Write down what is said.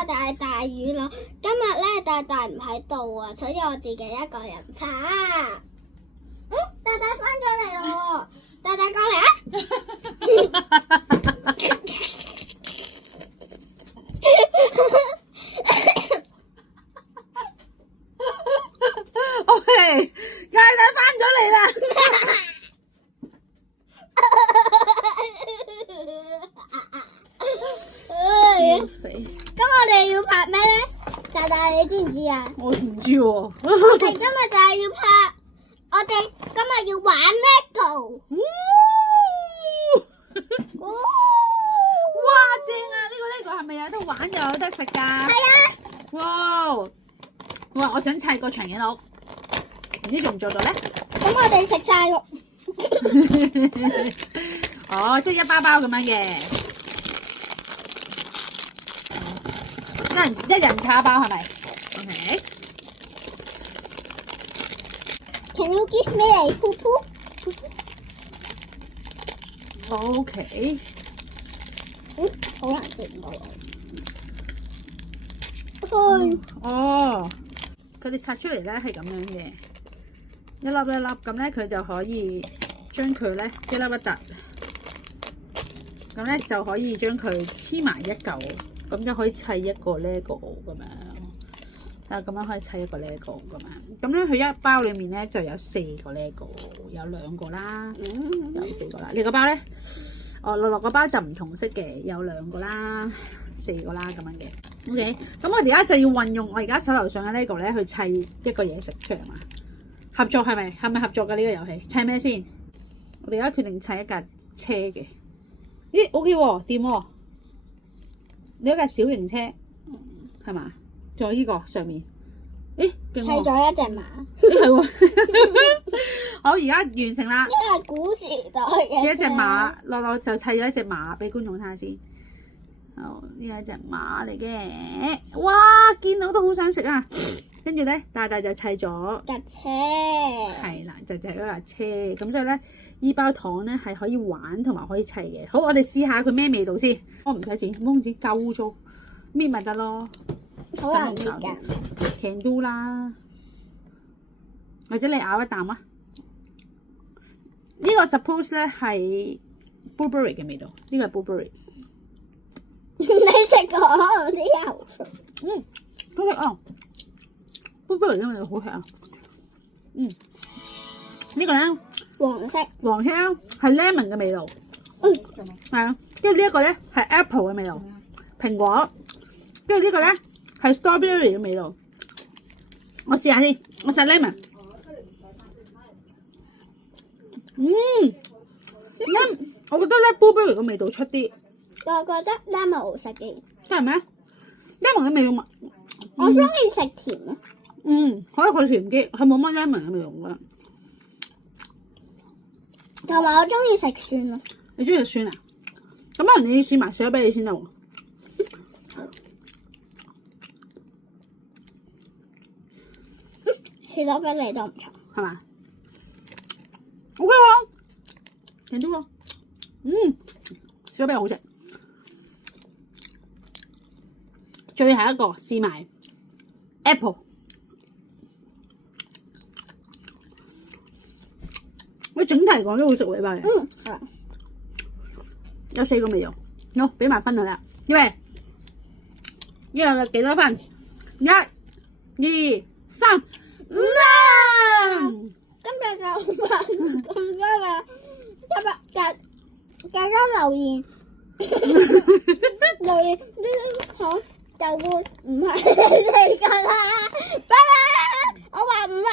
我就係大魚佬。今日咧大大唔喺度啊，所以我自己一個人拍。大大翻咗嚟咯，大大過嚟啊！OK， 大大翻咗嚟啦。死！咁我哋要拍咩咧？大大你知唔知啊？我唔知喎。我哋今日就係要拍，我哋今日要玩 LEGO。哇，正啊！呢個係咪有得玩又有得食㗎？係啊。哇！我想砌個長頸鹿，唔知做唔做到咧？咁我哋食晒肉。哦，即係一包包咁樣嘅，一人拆一包係咪 ？OK。Can you give me a poo OK。好難食到。哦，佢哋拆出嚟咧係咁樣嘅，一粒一粒咁咧，佢就可以將佢咧一粒一突，咁咧就可以將佢黐埋一嚿，咁就可以砌一個 LEGO 咁樣。咁樣可以砌一個 LEGO 咁樣。咁咧佢一包裡面咧就有4個 LEGO，有2個啦，有4個啦。你個包咧？樂個包就唔同色嘅，有2個啦、4個啦咁樣嘅。OK， 咁我哋而家就要運用我而家手頭上嘅 LEGO 咧去砌一個嘢食出嚟嘛。合作係咪合作嘅呢個遊戲？砌咩先？我哋而家決定砌一架車嘅。咦 ，OK 喎，掂喎。你一架小型車係嘛？仲有呢個上面，咦，砌咗一隻馬。係喎。好，而家完成啦。呢個係古時代嘅一隻馬，樂就砌咗一隻馬俾觀眾睇下先。好，呢個係一隻馬嚟嘅。哇，見到都好想食啊！跟住咧，大大就砌咗架車。係啦，就係嗰架車。咁所以咧，呢包糖咧係可以玩同埋可以砌嘅。好，我哋試下佢咩味道先。我唔使剪，唔剪夠污糟，搣咪得咯。好難搣㗎。Can do 啦，或者你咬一啖啊！呢個 suppose 咧係 blueberry 嘅味道，呢個係 blueberry。你食過啲口水？好食啊 ！blueberry 呢個味好食啊！呢個咧黃色係 lemon 嘅味道，係啊。跟住呢一個咧係 apple 嘅味道，蘋果。跟住呢個咧係 strawberry 嘅味道。我試下先，我試 lemon。我覺得咧 blueberry 嘅味道出啲。我覺得 lemon 好食啲。係咪 ？lemon 嘅味道我中意食甜啊。可能佢甜啲，係冇乜 lemon 嘅味道嘅。同埋我中意食酸啊。你中意食酸啊？咁可能你要試埋士多啤梨先得喎。士多啤梨都唔錯，係嘛 ？OK 喎，挺多喎。士多啤梨好食。最後一個試埋 apple。喂，整體嚟講都好食喎，呢包嘢。係。有4個味道，好，俾埋分佢啦。因為呢個幾多分？1、2、3、5。今日就咁多啦，大家留言呢個就會唔係你哋㗎啦，拜拜！我話唔係。